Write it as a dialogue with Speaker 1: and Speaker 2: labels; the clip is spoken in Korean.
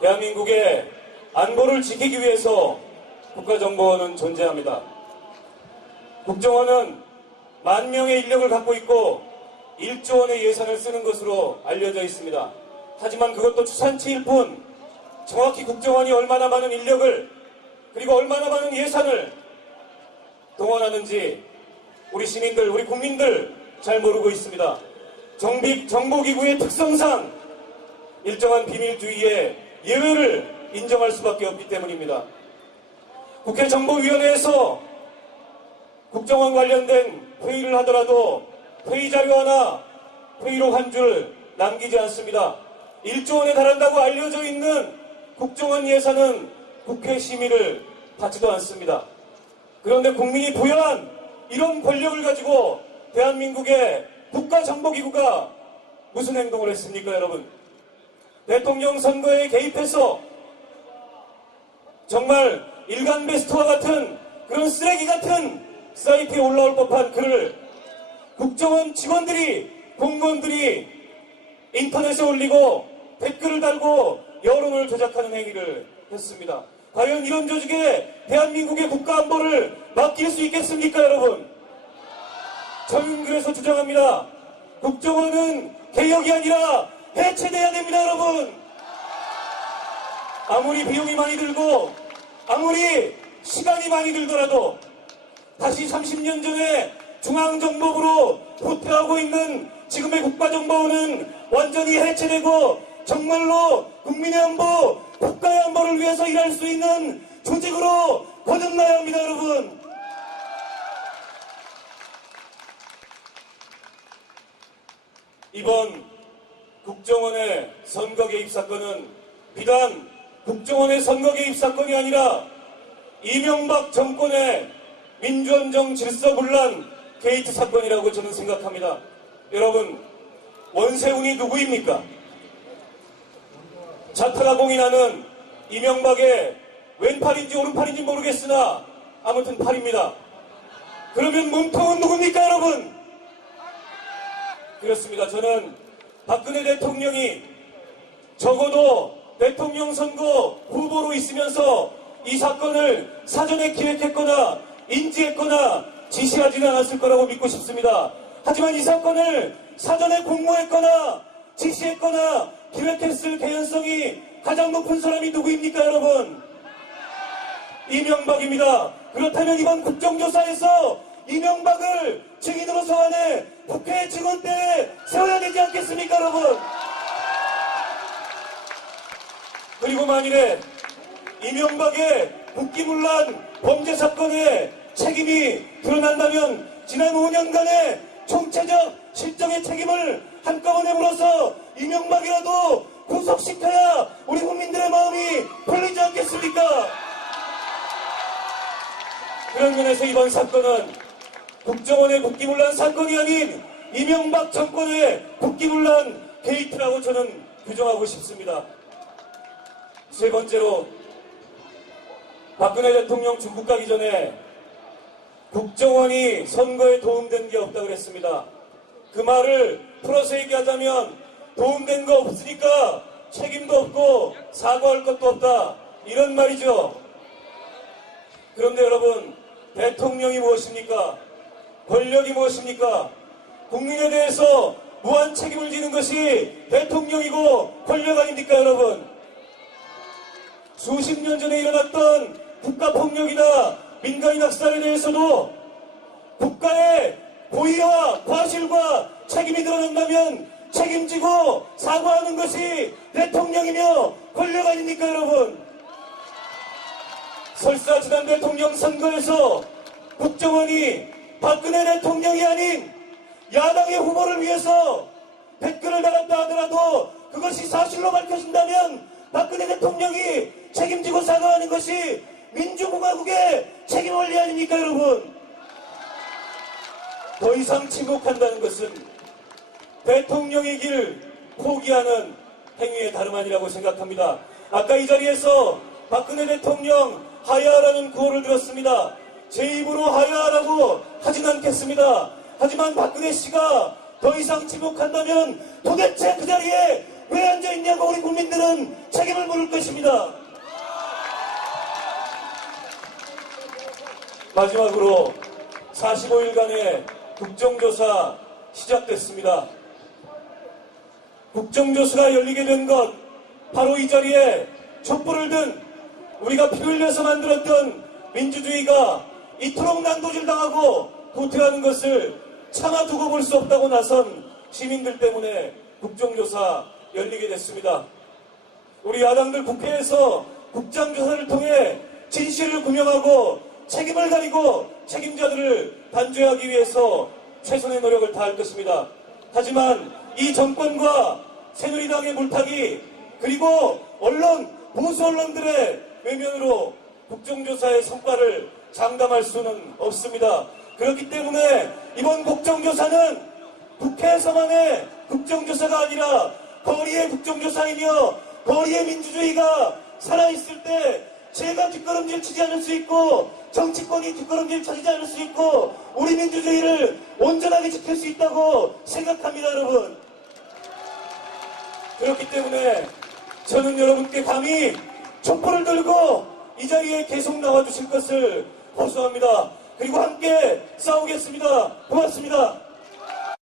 Speaker 1: 대한민국의 안보를 지키기 위해서 국가정보원은 존재합니다. 국정원은 만 명의 인력을 갖고 있고 1조 원의 예산을 쓰는 것으로 알려져 있습니다. 하지만 그것도 추산치일 뿐 정확히 국정원이 얼마나 많은 인력을 그리고 얼마나 많은 예산을 동원하는지 우리 시민들, 우리 국민들 잘 모르고 있습니다. 정비, 정보기구의 특성상 일정한 비밀주의에 예외를 인정할 수밖에 없기 때문입니다. 국회 정보위원회에서 국정원 관련된 회의를 하더라도 회의 자료 하나 회의록 한 줄 남기지 않습니다. 1조 원에 달한다고 알려져 있는 국정원 예산은 국회 심의를 받지도 않습니다. 그런데 국민이 부여한 이런 권력을 가지고 대한민국의 국가정보기구가 무슨 행동을 했습니까, 여러분? 대통령 선거에 개입해서 정말 일간 베스트와 같은 그런 쓰레기 같은 사이트에 올라올 법한 글을 국정원 직원들이 공무원들이 인터넷에 올리고 댓글을 달고 여론을 조작하는 행위를 했습니다. 과연 이런 조직에 대한민국의 국가안보를 맡길 수 있겠습니까, 여러분? 저는 그래서 주장합니다. 국정원은 개혁이 아니라 해체돼야 됩니다, 여러분. 아무리 비용이 많이 들고 아무리 시간이 많이 들더라도 다시 30년 전에 중앙정보부로 후퇴하고 있는 지금의 국가정보원은 완전히 해체되고 정말로 국민의 안보, 국가의 안보를 위해서 일할 수 있는 조직으로 거듭나야 합니다, 여러분. 이번 국정원의 선거 개입 사건은 비단 국정원의 선거 개입 사건이 아니라 이명박 정권의 민주헌정 질서 분란 게이트 사건이라고 저는 생각합니다. 여러분, 원세훈이 누구입니까? 자타가 공인하는 이명박의 왼팔인지 오른팔인지 모르겠으나 아무튼 팔입니다. 그러면 몸통은 누굽니까, 여러분? 그렇습니다. 저는 박근혜 대통령이 적어도 대통령 선거 후보로 있으면서 이 사건을 사전에 기획했거나 인지했거나 지시하지는 않았을 거라고 믿고 싶습니다. 하지만 이 사건을 사전에 공모했거나 지시했거나 기획했을 개연성이 가장 높은 사람이 누구입니까, 여러분? 이명박입니다. 그렇다면 이번 국정조사에서 이명박을 증인으로 소환해 국회 증언대에 세워야 되지 않겠습니까, 여러분? 그리고 만일에 이명박의 국기문란 범죄 사건에 책임이 드러난다면 지난 5년간의 총체적 실정의 책임을 한꺼번에 물어서 이명박이라도 구속시켜야 우리 국민들의 마음이 풀리지 않겠습니까? 그런 면에서 이번 사건은 국정원의 국기문란 사건이 아닌 이명박 정권의 국기문란 게이트라고 저는 규정하고 싶습니다. 세 번째로 박근혜 대통령 중국 가기 전에 국정원이 선거에 도움된 게 없다 그랬습니다. 그 말을 풀어서 얘기하자면 도움된 거 없으니까 책임도 없고 사과할 것도 없다. 이런 말이죠. 그런데 여러분, 대통령이 무엇입니까? 권력이 무엇입니까? 국민에 대해서 무한 책임을 지는 것이 대통령이고 권력 아닙니까, 여러분? 수십 년 전에 일어났던 국가폭력이나 민간인 학살에 대해서도 국가의 고의와 과실과 책임이 드러난다면 책임지고 사과하는 것이 대통령이며 권력 아닙니까 여러분? 설사 지난 대통령 선거에서 국정원이 박근혜 대통령이 아닌 야당의 후보를 위해서 댓글을 달았다 하더라도 그것이 사실로 밝혀진다면 박근혜 대통령이 책임지고 사과하는 것이 민주공화국의 책임 원리 아닙니까 여러분? 더 이상 침묵한다는 것은 대통령의 길 포기하는 행위의 다름 아니라고 생각합니다. 아까 이 자리에서 박근혜 대통령 하야라는 구호를 들었습니다. 제 입으로 하야라고 하진 않겠습니다. 하지만 박근혜 씨가 더 이상 침묵한다면 도대체 그 자리에 왜 앉아있냐고 우리 국민들은 책임을 물을 것입니다. 마지막으로 45일간의 국정조사 시작됐습니다. 국정조사가 열리게 된 것 바로 이 자리에 촛불을 든 우리가 피 흘려서 만들었던 민주주의가 이토록 난도질 당하고 후퇴하는 것을 참아 두고 볼 수 없다고 나선 시민들 때문에 국정조사 열리게 됐습니다. 우리 야당들 국회에서 국정조사를 통해 진실을 규명하고 책임을 가리고 책임자들을 단죄하기 위해서 최선의 노력을 다할 것입니다. 하지만 이 정권과 새누리당의 물타기 그리고 언론 보수 언론들의 외면으로 국정조사의 성과를 장담할 수는 없습니다. 그렇기 때문에 이번 국정조사는 국회에서만의 국정조사가 아니라 거리의 국정조사이며 거리의 민주주의가 살아있을 때 제가 뒷걸음질 치지 않을 수 있고 정치권이 뒷걸음질 쳐지지 않을 수 있고 우리 민주주의를 온전하게 지킬 수 있다고 생각합니다 여러분 그렇기 때문에 저는 여러분께 감히 촛불을 들고 이 자리에 계속 나와주실 것을 호소합니다. 그리고 함께 싸우겠습니다. 고맙습니다